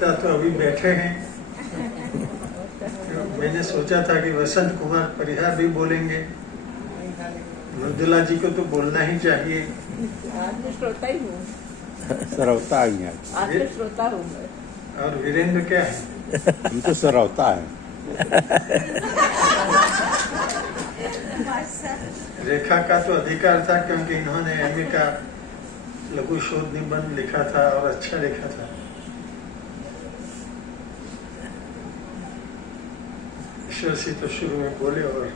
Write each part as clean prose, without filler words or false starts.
गीता तो अभी बैठे हैं। तो मैंने सोचा था कि वसंत कुमार परिहार भी बोलेंगे, मृदुला जी को तो बोलना ही चाहिए। आज तो श्रोता ही हूँ, सरवता ही हैं। आज तो श्रोता हूँ मैं। और वीरेंद्र क्या है? हम तो सरवता है। रेखा का तो अधिकार था क्योंकि इन्होंने एमए का लघु शोध निबंध लिखा था और अच्छा लिखा था। ईश्वर से तो शुरू में बोले और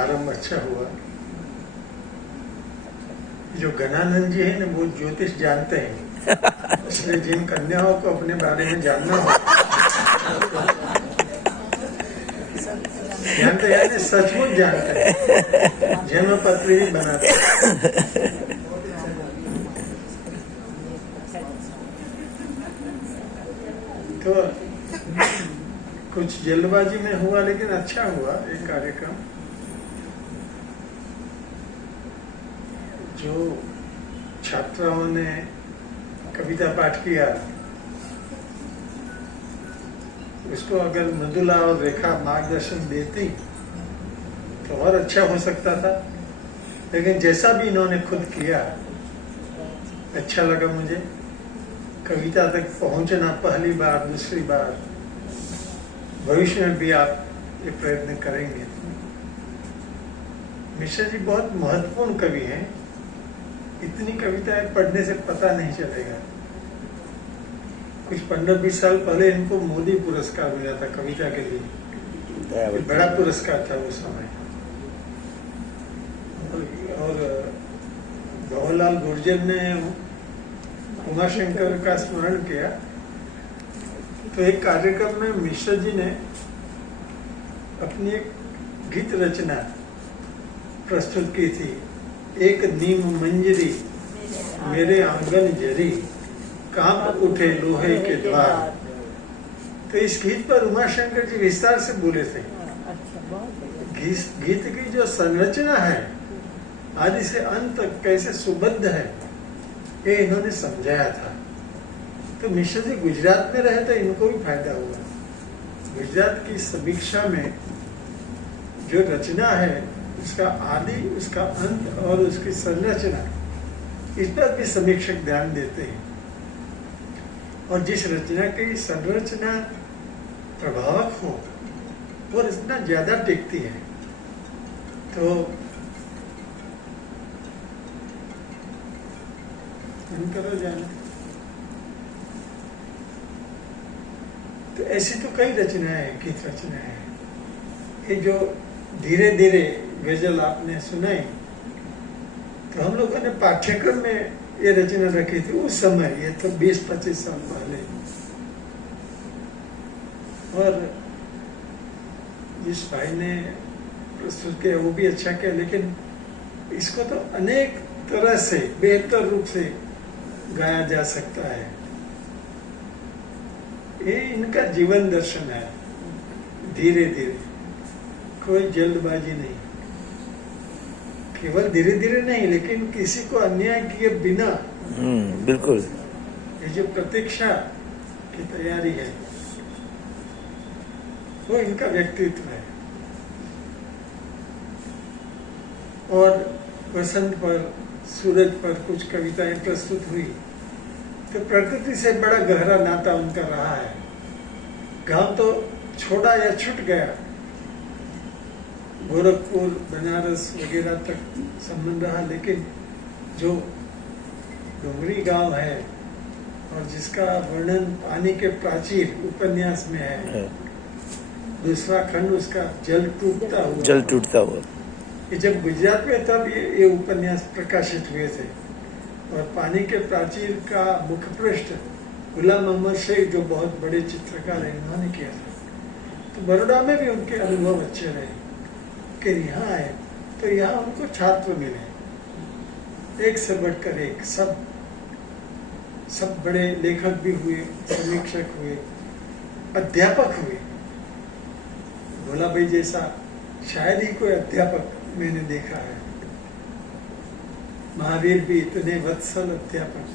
आरंभ अच्छा हुआ। जो गणानंद जी है ना, वो ज्योतिष जानते हैं, इसलिए जिन कन्याओं को अपने बारे में जानना हो, जानते हैं, सचमुच जानते हैं, जन्म पत्र ही बनाते हैं। तो कुछ जल्दबाजी में हुआ, लेकिन अच्छा हुआ एक कार्यक्रम। जो छात्राओं ने कविता पाठ किया, उसको अगर मृदुला और रेखा मार्गदर्शन देती तो और अच्छा हो सकता था। लेकिन जैसा भी इन्होंने खुद किया, अच्छा लगा मुझे। कविता तक पहुंचना पहली बार, दूसरी बार, भविष्य में भी आप ये प्रयत्न करेंगे। मिश्रा जी बहुत महत्वपूर्ण कवि हैं। इतनी कविताएं पढ़ने से पता नहीं चलेगा। कुछ 15-20 साल पहले इनको मोदी पुरस्कार मिला था कविता के लिए, बड़ा पुरस्कार था उस समय। और जवाहरलाल गुर्जर ने उमाशंकर का स्मरण किया, तो एक कार्यक्रम में मिश्रा जी ने अपनी एक गीत रचना प्रस्तुत की थी। एक नीम मंजरी मेरे आंगन जरी, कांप उठे लोहे के द्वार। तो इस गीत पर उमाशंकर जी विस्तार से बोले थे। गीत की जो संरचना है, आदि से अंत तक कैसे सुबद्ध है, ये इन्होंने समझाया था। तो मिश्रा जी गुजरात में रहे तो इनको भी फायदा हुआ। गुजरात की समीक्षा में जो रचना है, उसका आदि, उसका अंत और उसकी संरचना, इस पर भी समीक्षक ध्यान देते हैं। और जिस रचना की संरचना प्रभावक हो वो रचना ज्यादा टिकती है। तो करो जाना। तो ऐसी तो कई रचनाएं हैं, गीत रचनाएं हैं। ये जो धीरे धीरे गजल आपने सुनाई, तो हम लोगों ने पाठ्यक्रम में ये रचना रखी थी उस समय। ये तो 20-25 साल पहले। और जिस भाई ने प्रस्तुत किया वो भी अच्छा किया, लेकिन इसको तो अनेक तरह से बेहतर रूप से गाया जा सकता है। ये इनका जीवन दर्शन है। धीरे धीरे, कोई जल्दबाजी नहीं, केवल धीरे धीरे नहीं, लेकिन किसी को अन्याय किए बिना। बिल्कुल। ये जो प्रतीक्षा की तैयारी है, वो इनका व्यक्तित्व है। और वसंत पर, सूरज पर कुछ कविताएं प्रस्तुत हुई, तो प्रकृति से बड़ा गहरा नाता उनका रहा है। गांव तो छोड़ा या छूट गया, गोरखपुर, बनारस वगैरह तक संबंध रहा, लेकिन जो डोंगरी गांव है और जिसका वर्णन पानी के प्राचीर उपन्यास में है, दूसरा खंड उसका जल टूटता हुआ। ये जब गुजरात में तब ये उपन्यास प्रकाशित हुए थे। और पानी के प्राचीर का मुखपृष्ठ गुलाम मोहम्मद शेख, जो बहुत बड़े चित्रकार हैं, इन्होंने किया था। तो बड़ौदा में भी उनके अनुभव अच्छे रहे। कि यहाँ आए तो यहाँ उनको छात्र मिले, एक से बढ़कर एक। सब बड़े लेखक भी हुए, समीक्षक हुए, अध्यापक हुए। भोला भाई जैसा शायद ही कोई अध्यापक मैंने देखा है। महावीर भी इतने वत्सल अध्यापक,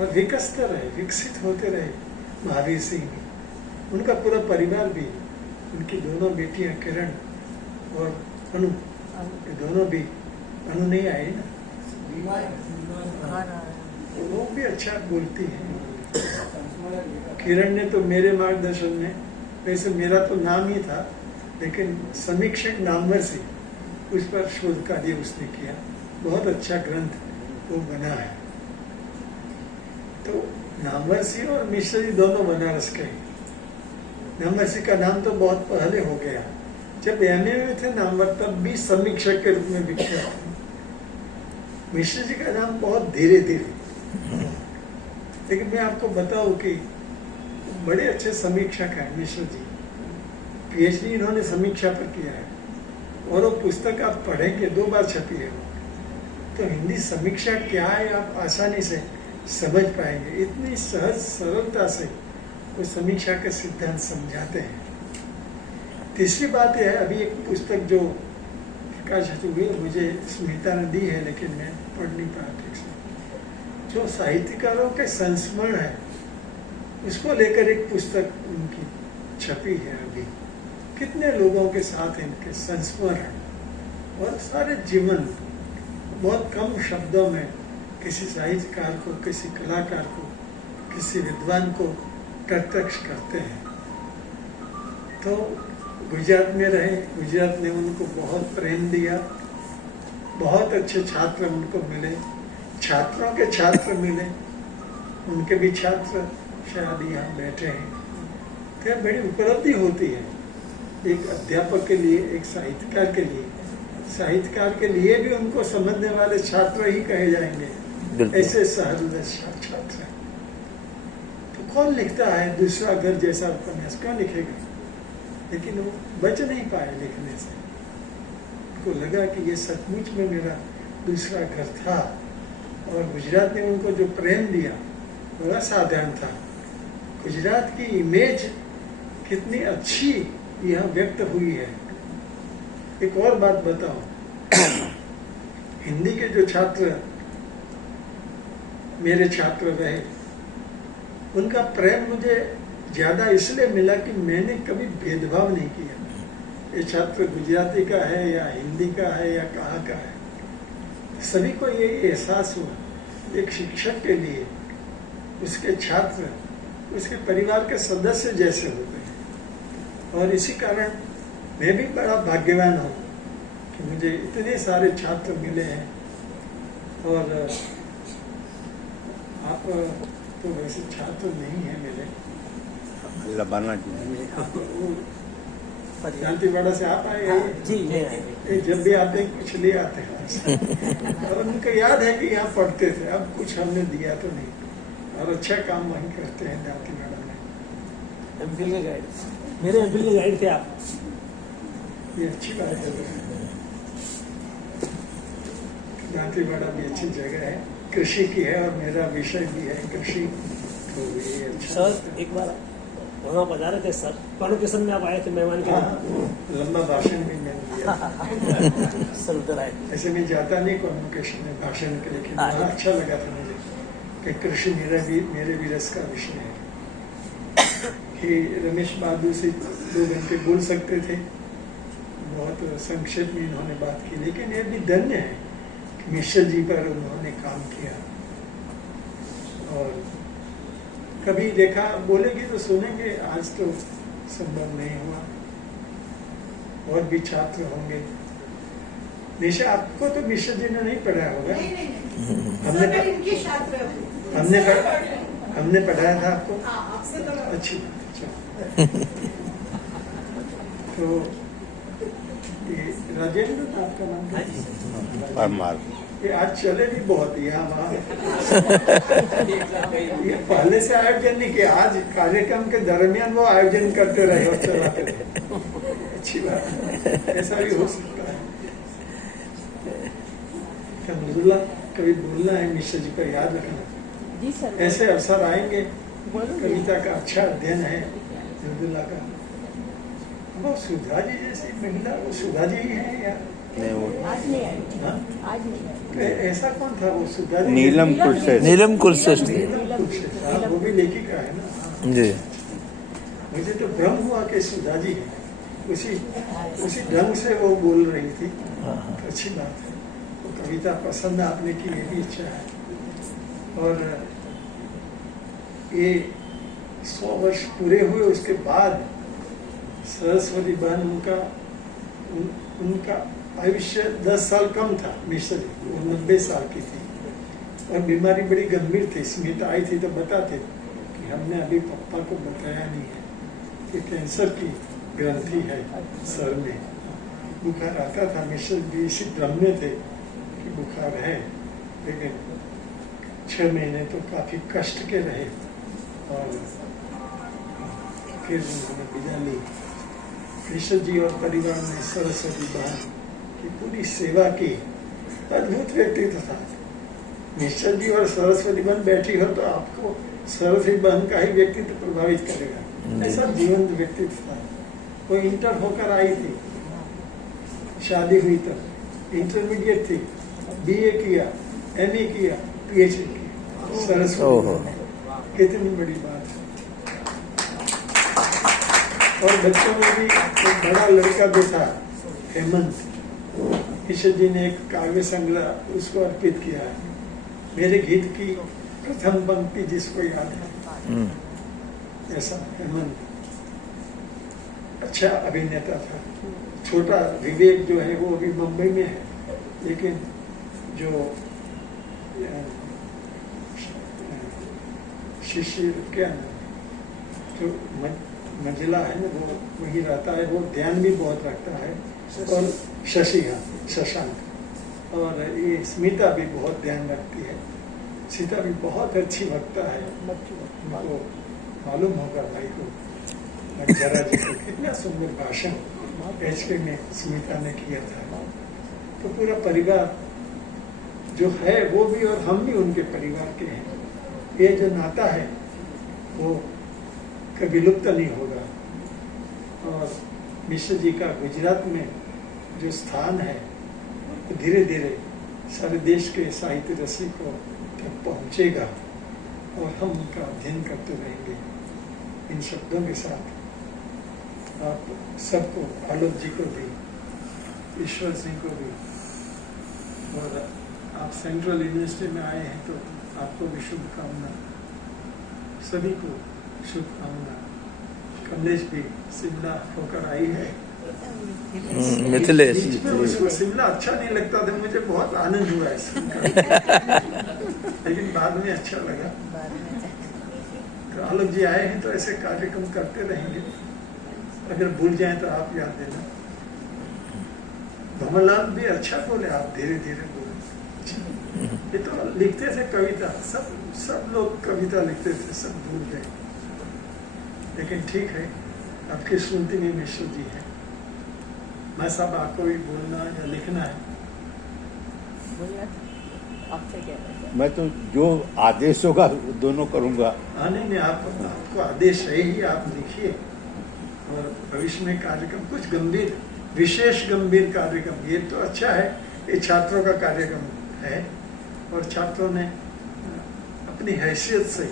और विकसते रहे, विकसित होते रहे। महावीर सिंह भी, उनका पूरा परिवार भी, उनकी दोनों बेटियां किरण और अनु, ये दोनों भी, अनु नहीं आई ना, वो भी अच्छा बोलती है। किरण ने तो मेरे मार्गदर्शन में, वैसे मेरा तो नाम ही था, लेकिन समीक्षक नामवर से उस पर शोध कार्य उसने किया, बहुत अच्छा ग्रंथ वो बना है। तो नामवरसी और मिश्र जी दोनों बनारस के हैं। नामवरसी का नाम तो बहुत पहले हो गया, जब एमए में थे नामवर तब भी समीक्षक के रूप में विख्यात थे। मिश्र जी का नाम बहुत धीरे धीरे, लेकिन मैं आपको बताऊं कि बड़े अच्छे समीक्षक हैं मिश्र जी। पीएचडी इन्होंने समीक्षा पर किया है, और वो पुस्तक आप पढ़ेंगे, 2 बार छपी है वो, तो हिंदी समीक्षा क्या है आप आसानी से समझ पाएंगे। इतनी सहज सरलता से वो समीक्षा के सिद्धांत समझाते हैं। तीसरी बात यह है, अभी एक पुस्तक जो प्रकाशित हुई है, मुझे स्मिता ने दी है, लेकिन मैं पढ़ नहीं पाया ठीक से, जो साहित्यकारों के संस्मरण है, उसको लेकर एक पुस्तक उनकी छपी है अभी। कितने लोगों के साथ इनके संस्मरण और सारे जीवन बहुत कम शब्दों में किसी साहित्यकार को, किसी कलाकार को, किसी विद्वान को प्रत्यक्ष करते हैं। तो गुजरात में रहे, गुजरात ने उनको बहुत प्रेम दिया, बहुत अच्छे छात्र उनको मिले, छात्रों के छात्र मिले, उनके भी छात्र शायद यहाँ बैठे हैं। तो यह बड़ी उपलब्धि होती है एक अध्यापक के लिए, एक साहित्यकार के लिए। साहित्यकार के लिए भी उनको समझने वाले छात्र ही कहे जाएंगे, ऐसे सहृदय छात्र। तो कौन लिखता है दूसरा घर जैसा उपन्यास, क्यों लिखेगा? लेकिन वो बच नहीं पाए लिखने से। उनको लगा कि ये सचमुच में मेरा दूसरा घर था, और गुजरात ने उनको जो प्रेम दिया बड़ा साधारण था। गुजरात की इमेज कितनी अच्छी यहाँ व्यक्त हुई है। एक और बात बताओ, हिंदी के जो छात्र मेरे छात्र रहे, उनका प्रेम मुझे ज्यादा इसलिए मिला कि मैंने कभी भेदभाव नहीं किया। ये छात्र गुजराती का है या हिंदी का है या कहाँ का है, सभी को ये एहसास हुआ एक शिक्षक के लिए उसके छात्र उसके परिवार के सदस्य जैसे होते हैं। और इसी कारण मैं भी बड़ा भाग्यवान हूँ कि मुझे इतने सारे छात्र मिले हैं। और आप तो वैसे छात्र नहीं है मिले, लबाना शांतिवाड़ा से आप आए हैं जी, जब भी आते हैं कुछ ले आते हैं। और उनको याद है कि यहाँ पढ़ते थे, अब कुछ हमने दिया तो नहीं, और अच्छा काम वहीं करते हैं दांतीवाड़ा में। एमफिल के गाइड, मेरे एमफिल के गाइड थे आप। ये अच्छी बात है। दांतीवाड़ा भी अच्छी जगह है, कृषि की है, और मेरा विषय भी है कृषि, तो ये अच्छा। सर एक बार वहाँ पधारे थे सर, कॉन्वोकेशन में आप आए थे मेहमान के रूप। लंबा भाषण भी मैंने दिया सर उधर आए। ऐसे मैं जाता नहीं कॉन्वोकेशन में भाषण के, लेकिन वहाँ अच्छा लगा था मुझे कि कृषि मेरे भी रस का विषय है। कि रमेश बहादुर से 2 घंटे बोल सकते थे, बहुत संक्षेप में इन्होंने बात की, लेकिन ये भी धन्य है कि मिश्र जी पर उन्होंने काम किया। और कभी देखा, बोलेंगे तो सुनेंगे, आज तो संभव नहीं हुआ। और भी छात्र होंगे। निशा, आपको तो मिश्र जी ने नहीं पढ़ाया होगा? हमने पढ़ाया था आपको। अच्छी बात। तो ये राजेंद्र था आपका नाम? परमार। ये आज चले भी बहुत यहाँ वहाँ। ये पहले से आयोजन नहीं किया, आज कार्यक्रम के दरमियान वो आयोजन करते रहे और चलाते रहे। अच्छी बात है, ऐसा भी हो सकता है। अब्दुल्ला, कभी बोलना है मिश्र जी का, याद रखना। जी सर। ऐसे अवसर आएंगे। कविता का अच्छा अध्ययन है अब्दुल्ला का। वो सुधा जी जैसी महिला, वो सुधा जी ही है या नहीं? वो आज नहीं आई। हाँ? आज नहीं आई। तो ऐसा कौन था वो सुधा जी? नीलम कुलश्रेष्ठ। नीलम कुलश्रेष्ठ। नीलम कुलश्रेष्ठ, हाँ, वो भी लेखिका है ना। जी मुझे तो भ्रम हुआ कि सुधा जी है, उसी ढंग से वो बोल रही थी। हाँ तो अच्छी बात है, वो कविता पसंद आपने की, ये भी अच्छा है। और ये 100 वर्ष पूरे हुए उसके बाद सरस्वती बहन उनका आयुष्य 10 साल कम था। मिश्र जी वो 90 साल की थी और बीमारी बड़ी गंभीर थी। स्मिता आई थी तो बताते कि हमने अभी पापा को बताया नहीं है कि कैंसर की ग्रंथि है सर में, बुखार आता था। मिश्र जी इसी भ्रम में थे कि बुखार है, लेकिन 6 महीने तो काफी कष्ट के रहे और फिर उन्होंने विदा ली। मिश्र जी और परिवार ने सरस्वती बहन की पूरी सेवा की। अद्भुत व्यक्तित्व था। मिश्र जी और सरस्वती बहन बैठी हो तो आपको सरस्वती बहन का ही व्यक्तित्व प्रभावित करेगा। ऐसा जीवंत व्यक्तित्व था। वो इंटर होकर आई थी, शादी हुई तब इंटरमीडिएट थी, बीए किया, एमए किया, पीएचडी किया। सरस्वती बहन कितनी बड़ी बात है। और बच्चों में भी एक बड़ा लड़का भी था, हेमंत। ईश्वर जी ने एक काव्य संग्रह उसको अर्पित किया है। मेरे गीत की प्रथम पंक्ति जिसको याद है, ऐसा हेमंत अच्छा अभिनेता था। छोटा विवेक जो है वो अभी मुंबई में है, लेकिन जो शिष्य क्या जो मंजिला है ना, वो वही रहता है। वो ध्यान भी बहुत रखता है। और शशांक और ये स्मिता भी बहुत ध्यान रखती है। सीता भी बहुत अच्छी वक्ता है। उनको मालूम होगा भाई को, जरा जी को कितना सुंदर भाषण एचके में स्मिता ने किया था। तो पूरा परिवार जो है वो भी और हम भी उनके परिवार के हैं। ये जो नाता है वो कभी लुप्त नहीं होगा। और मिश्र जी का गुजरात में जो स्थान है धीरे धीरे सारे देश के साहित्य रसिकों तक पहुंचेगा और हम उनका अध्ययन करते रहेंगे। इन शब्दों के साथ आप सबको, आलोक जी को भी, ईश्वर सिंह को भी, और आप सेंट्रल यूनिवर्सिटी में आए हैं तो आपको भी शुभकामना। सभी को शुभकामना। कमलेश भी शिमला होकर आई है। मिथिलेश बीच में उसको शिमला अच्छा नहीं लगता था, मुझे बहुत आनंद हुआ है सुनकर। लेकिन बाद में अच्छा लगा। तो आलोक जी आए हैं तो ऐसे कार्यक्रम करते रहेंगे। अगर भूल जाए तो आप याद देना। भमरलाल भी अच्छा बोले, आप धीरे धीरे बोले। ये तो लिखते थे कविता, सब लोग कविता लिखते थे, सब भूल गए। लेकिन ठीक है, आपकी स्मृति में मिश्र जी है। मैं सब आपको भी बोलना या लिखना है? आपसे क्या रहता है? मैं तो जो आदेश होगा दोनों करूंगा। हाँ नहीं, आपको आदेश है ही, आप लिखिए। और भविष्य में कार्यक्रम कुछ गंभीर, विशेष गंभीर कार्यक्रम, ये तो अच्छा है, ये छात्रों का कार्यक्रम है और छात्रों ने अपनी हैसियत से,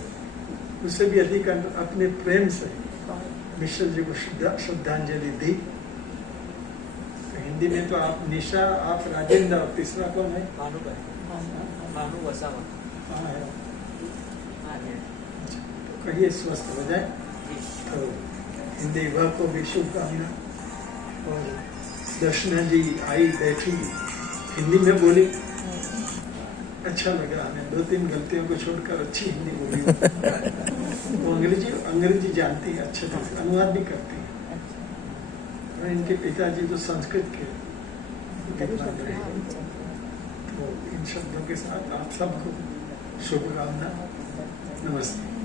उससे भी अधिक अपने प्रेम से मिश्र जी को श्रद्धांजलि दी। तो हिंदी में तो आप निशा, आप राजेंद्र, और तीसरा कौन है? भानु वसावा। हाँ है। तो कहिए स्वस्थ हो जाए। तो हिंदी विभाग को भी शुभकामना। और दर्शना जी आई, बैठी, हिंदी में बोली, अच्छा लगा हमें। 2-3 गलतियों को छोड़कर अच्छी हिंदी बोली। वो अंग्रेजी जानती है अच्छे तरह से, अनुवाद भी करती है। और इनके पिताजी तो संस्कृत के विद्वान रहे। तो इन शब्दों के साथ आप सबको शुभकामना। नमस्ते।